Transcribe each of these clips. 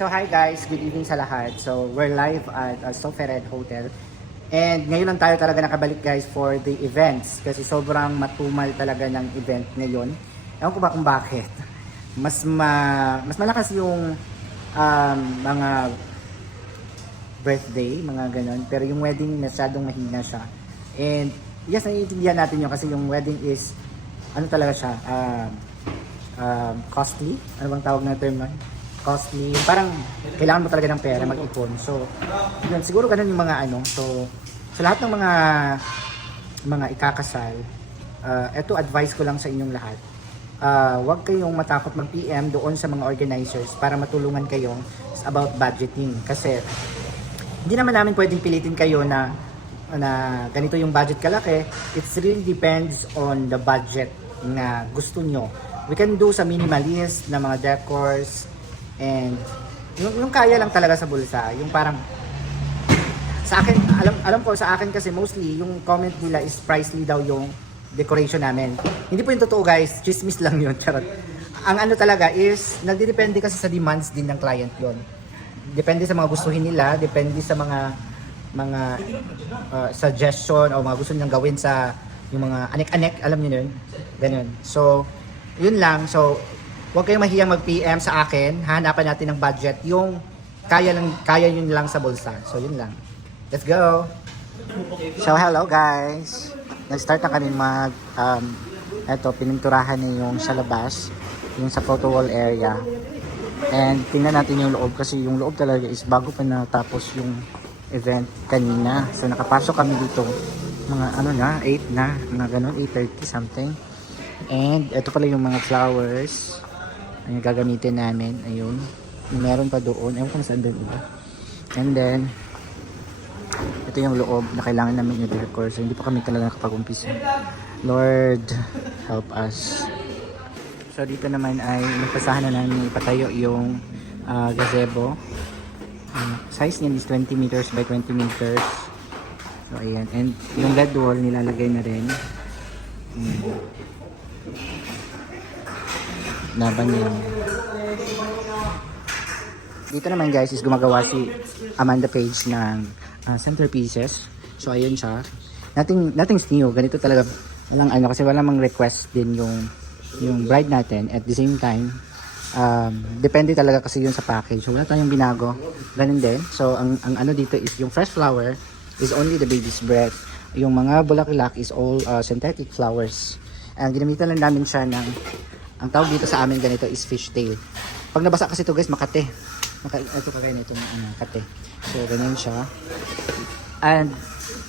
So hi guys, good evening sa lahat. So we're live at Sofired Hotel. And ngayon lang tayo talaga nakabalik guys for the events kasi sobrang matumal talaga ng event ngayon. Ewan ko ba kung bakit. Mas malakas yung mga birthday, mga ganon. Pero yung wedding masyadong mahina siya. And yes, naiintindihan natin yun kasi yung wedding is ano talaga siya, costly. Ano bang tawag na term nun? Costly. Parang kailangan mo talaga ng pera mag-ipon. So, yun, siguro ganun yung mga ano. So, sa lahat ng mga ikakasal, eto advice ko lang sa inyong lahat. Huwag kayong matakot mag-PM doon sa mga organizers para matulungan kayo about budgeting. Kasi, hindi naman namin pwedeng pilitin kayo na ganito yung budget kalaki. It really depends on the budget na gusto nyo. We can do sa minimalist na mga decors, and yung kaya lang talaga sa bulsa, yung parang sa akin, alam ko sa akin kasi mostly yung comment nila is pricely daw yung decoration namin. Hindi po yung totoo guys, chismis lang yun, charot. Ang ano talaga is, nagdidepende kasi sa demands din ng client yon. Depende sa mga gustuhin nila, depende sa mga suggestion o mga gusto nilang gawin sa yung mga anek-anek, alam niyo yun, ganun. So, yun lang. So, huwag kayong mahiyang mag-PM sa akin. Hanapan natin ng budget yung kaya yun lang sa bulsa. So, yun lang. Let's go! So, hello guys! Nag-start na kami eto, pininturahan na yung sa labas, yung sa photo wall area. And tingnan natin yung loob kasi yung loob talaga is bago pa natapos yung event kanina. So, nakapasok kami dito. Mga ano na, 8 na, mga ganun, 8:30 something. And ito pala yung mga flowers ang gagamitin namin. Ayun, meron pa doon, ewan ko na saan doon iba. And then ito yung loob na kailangan namin yung decor. So hindi pa kami talaga nakapag-umpisa. Lord help us. So dito naman ay nagpasahan na namin ipatayo yung gazebo. Size niya is 20 meters by 20 meters. So ayan, and yung LED wall nilalagay na rin. Laban yun. Dito naman guys is gumagawa si Amanda Page ng centerpieces. So ayun siya. Nothing's new. Ganito talaga. Walang ano kasi walang mang request din yung bride natin. At the same time, depende talaga kasi yun sa package. So wala tayong binago. Ganun din. So ang ano dito is yung fresh flower is only the baby's breath. Yung mga bulaklak is all synthetic flowers. And ginamitan lang namin siya ng, ang tawag dito sa amin ganito is fishtail. Pag nabasa kasi ito guys, makate. Ito kagaya nito kate. So ganyan siya. And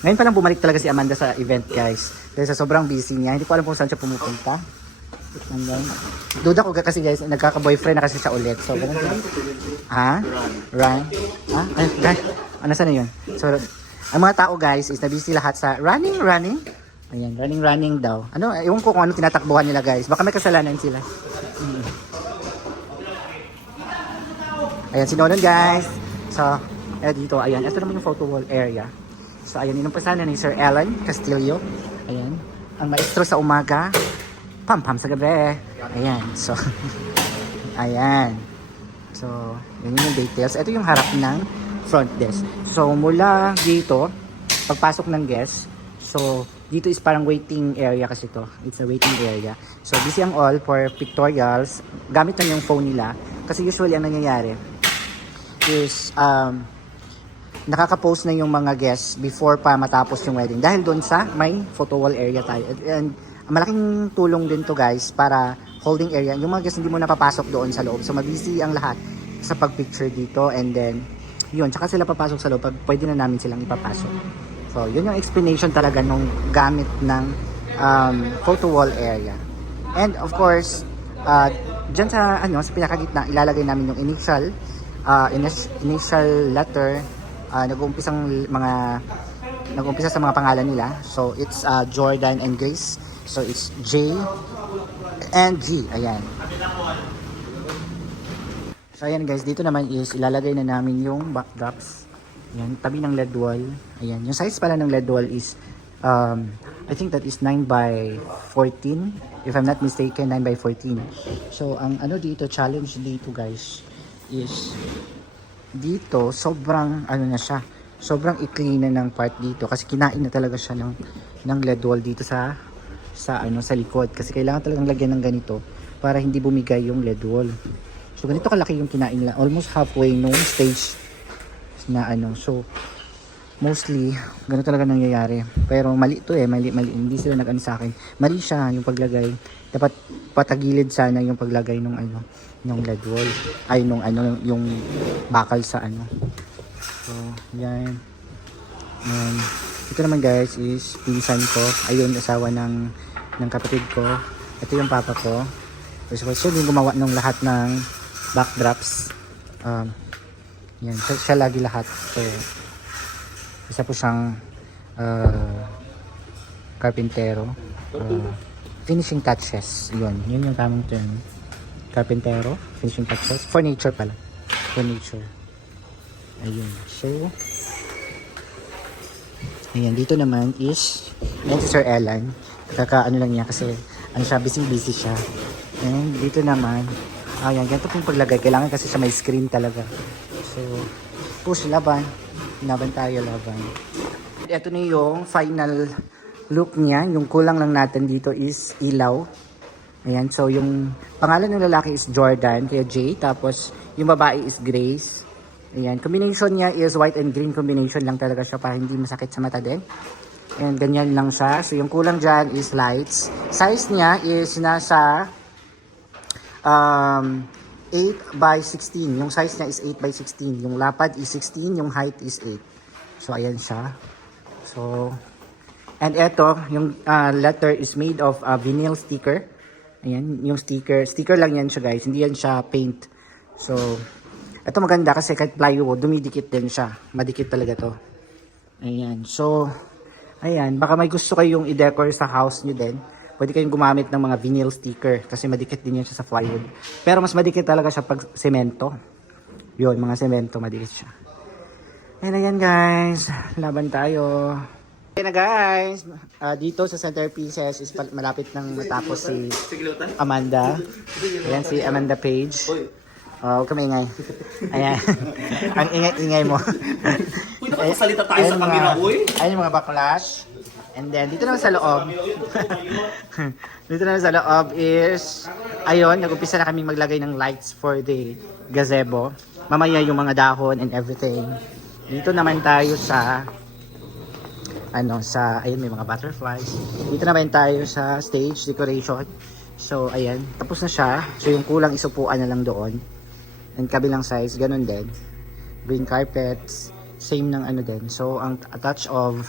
ngayon pa lang bumalik talaga si Amanda sa event guys. Dahil sa sobrang busy niya, hindi ko alam kung saan siya pumupunta. And then, duda ko kasi guys, nagkaka-boyfriend na kasi siya ulit. So ganun siya. Ha? Run? Ha? Run? Ano saan na yun? So, ang mga tao guys is na-busy lahat sa running. Ayan, running daw. Ano, ewan ko kung ano tinatakbuhan nila guys. Baka may kasalanan sila. Ayan, sinonon guys. So, dito, ayan. Ito naman yung photo wall area. So, ayan, inumpasahan na ni Sir Alan Castillo. Ayan. Ang maestro sa umaga. Pam-pam sa gabi. Ayan. So, ayan. So, yun yung details. Ito yung harap ng front desk. So, mula dito, pagpasok ng guest, so, dito is parang waiting area kasi to. It's a waiting area. So, busy ang all for pictorials. Gamit lang yung phone nila. Kasi usually, ang nangyayari is, nakaka-post na yung mga guests before pa matapos yung wedding. Dahil doon sa may photo wall area tayo. And malaking tulong din to guys para holding area. Yung mga guests hindi mo napapasok doon sa loob. So, mabisi ang lahat sa pagpicture dito. And then, yun. Tsaka sila papasok sa loob pag pwede na namin silang ipapasok. So, yun yung explanation talaga nung gamit ng photo wall area. And of course, dyan sa sa pinakagitna, ilalagay namin yung initial letter. Nag-uumpisa sa mga pangalan nila. So, it's Jordan and Grace. So, it's J and G. Ayan. So, ayan guys. Dito naman is ilalagay na namin yung backdrops. Ayan, tabi ng LED wall. Ayan, yung size pala ng LED wall is I think that is 9 by 14. If I'm not mistaken, 9 by 14. So, ang ano dito, challenge dito guys, is dito, sobrang, ano na siya, sobrang ikli na ng part dito. Kasi kinain na talaga siya ng LED wall dito sa likod. Kasi kailangan talagang lagyan ng ganito para hindi bumigay yung LED wall. So, ganito kalaki yung kinain nila. Almost halfway nung stage na So, mostly, ganito talaga nangyayari. Pero mali ito mali. Hindi sila nag-ano sa akin. Mali siya yung paglagay. Dapat patagilid sana yung paglagay nung LED wall. Ay, yung bakal sa So, yan. And, ito naman guys is pinsan ko. Ayun, asawa ng kapatid ko. Ito yung papa ko. So, yung gumawa ng lahat ng backdrops. Yan, siya lagi lahat. So, isa po siyang carpentero. Finishing touches. Yun yung tamang term. Carpentero, finishing touches. Furniture pala. Furniture. Ayun. So, ayan, dito naman is si Sir Ellen. Kakaano lang niya kasi busy siya. And dito naman, ayan, ganito pong paglagay. Kailangan kasi sa may screen talaga. So, push, laban. Laban tayo, laban. Ito na yung final look niya. Yung kulang lang natin dito is ilaw. Ayan, so yung pangalan ng lalaki is Jordan, kaya Jay. Tapos yung babae is Grace. Ayan, combination niya is white and green combination lang talaga siya para hindi masakit sa mata din. And ganyan lang siya. So yung kulang dyan is lights. Size niya is nasa 8 by 16. Yung size niya is 8 by 16. Yung lapad is 16. Yung height is 8. So, ayan siya. So, and eto, yung letter is made of vinyl sticker. Ayan, yung sticker. Sticker lang yan siya guys. Hindi yan siya paint. So, eto maganda kasi kahit plywood, dumidikit din siya. Madikit talaga to. Ayan. So, ayan. Baka may gusto kayong i-decor sa house nyo din. Pwede kayong gumamit ng mga vinyl sticker kasi madikit din yan siya sa plywood. Pero mas madikit talaga siya pag semento. Yun, mga semento, madikit siya. And ayan guys, laban tayo. Ayan na guys, dito sa centerpieces is malapit nang matapos si Amanda. Ayan si Amanda Page. Huwag ka maingay. Ayan. Ang ingay-ingay mo. Uy, nakakasalita tayo sa camera, uy. Ayan yung mga backlash. And then, dito naman sa loob. Dito naman sa loob is, ayun, nag-umpisa na kaming maglagay ng lights for the gazebo. Mamaya yung mga dahon and everything. Dito naman tayo sa, ayun, may mga butterflies. Dito naman tayo sa stage decoration. So, ayan, tapos na siya. So, yung kulang isupuan na lang doon. And kabilang size, ganun din. Green carpets, same ng din. So, ang touch of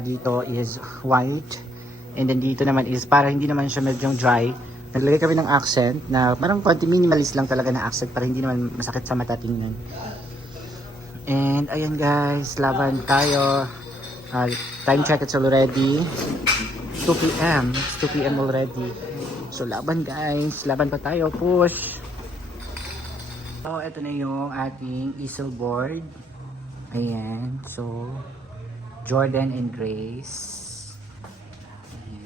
dito is white. And then dito naman is para hindi naman siya medyo dry. Naglagay kami ng accent na parang konti minimalist lang talaga na accent para hindi naman masakit sa mata tingnan. And ayan guys, laban tayo. Time check, it's already 2 p.m. It's 2 p.m. already. So laban guys, laban pa tayo, push. So ito na yung ating easel board. Ayan, so Jordan and Grace.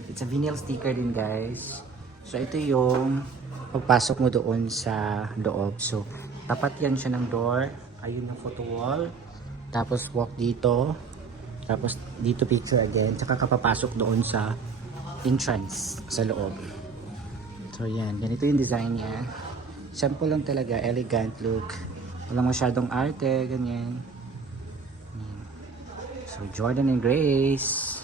It's a vinyl sticker din guys. So ito yung pagpasok mo doon sa loob. So tapat yan siya ng door. Ayun yung photo wall. Tapos walk dito. Tapos dito picture again. Tsaka kapapasok doon sa entrance sa loob. So yan. Ganito yung design niya. Simple lang talaga. Elegant look. Walang masyadong arte. Ganyan. So, Jordan and Grace.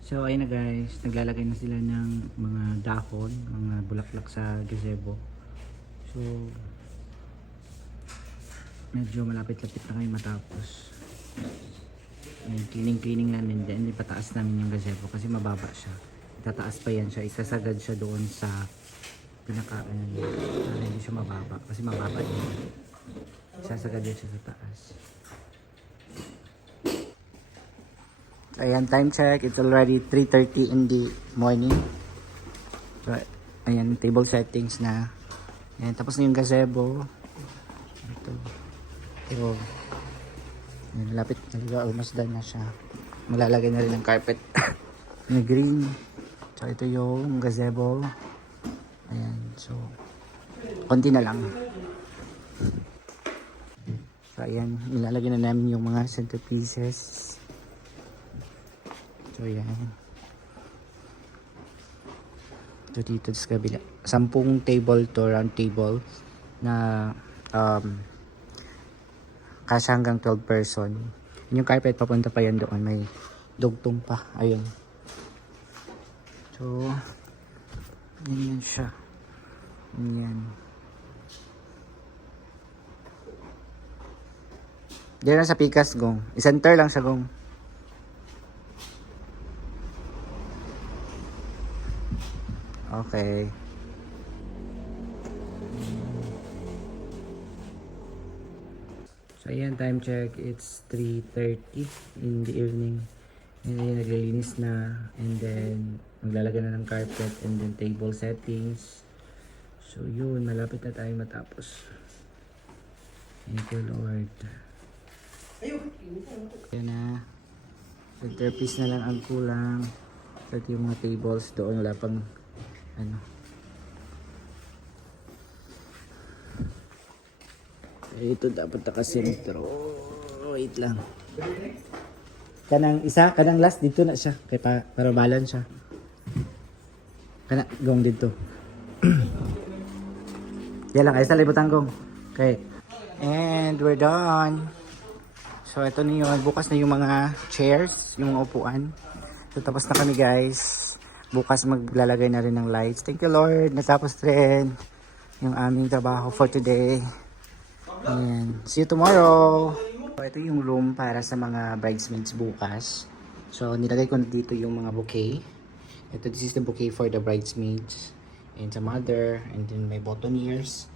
So, ayun na guys. Naglalagay na sila ng mga dahon, mga bulaklak sa gazebo. So, medyo malapit-lapit na kayo matapos. Cleaning namin din. Ipataas namin yung gazebo kasi mababa siya. Itataas pa yan siya. Isasagad siya doon sa pinaka, hindi siya mababa. Kasi mababa yun. Isasagad yan siya sa taas. Ayan, time check. It's already 3:30 in the morning. So, ayan, table settings na. Ayan, tapos na yung gazebo. Ito. Pero, ayan, malapit talaga. Almost done na siya. Malalagay na rin ng carpet na green. So, ito yung gazebo. Ayan, so, konti na lang. So, ayan. Nilalagay na namin yung mga centerpieces. So, ayan. So, dito sa kabila. 10 table to, round table na kasya hanggang 12 person. Yung carpet papunta pa yan doon. May dugtong pa. Ayun. So, ganyan siya. Ganyan. Diyan lang sa pikas, Gong. I-center lang siya, Gong. Okay. So, ayan, time check. It's 3:30 in the evening. And then, naglilinis na. And then, maglalagay na ng carpet. And then, table settings. So, yun. Malapit na tayo matapos. Thank you, Lord. Ayan na. Centerpiece na lang ang kulang. At yung mga tables doon. Wala pang ano. Ito dapat nakasentro. Wait lang. Kanang isa, kanang last dito na siya. Kaya para balance siya. Kana, gong dito. Yan lang, ayos na libutan gong. Okay. And we're done. So ito na yun. Bukas na yung mga chairs, yung mga upuan. So tapos na kami guys. Bukas maglalagay na rin ng lights. Thank you Lord. Natapos rin yung aming trabaho for today. Ayan. See you tomorrow. So, ito yung room para sa mga bridesmaids bukas. So, nilagay ko na dito yung mga bouquet. Ito, this is the bouquet for the bridesmaids. And sa mother. And then may boutonnieres.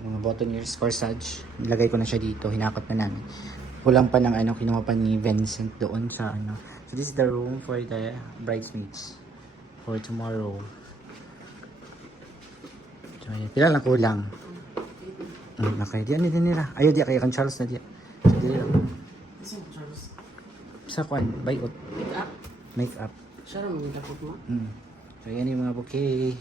Yung mga boutonnieres corsage. Nilagay ko na siya dito. Hinakot na namin. Kulang pa ng ano, kinuha pa ni Vincent doon sa ano. So, this is the room for the bridesmaids. For tomorrow. So, ayan. Pila lang kulang. Okay, di ano din nila. Ayaw di kay kan Charles na di. So, di lang. Sa kwan, bayot. Make up? Make up. Siya rin, may tapot mo? So yan yung mga bouquet.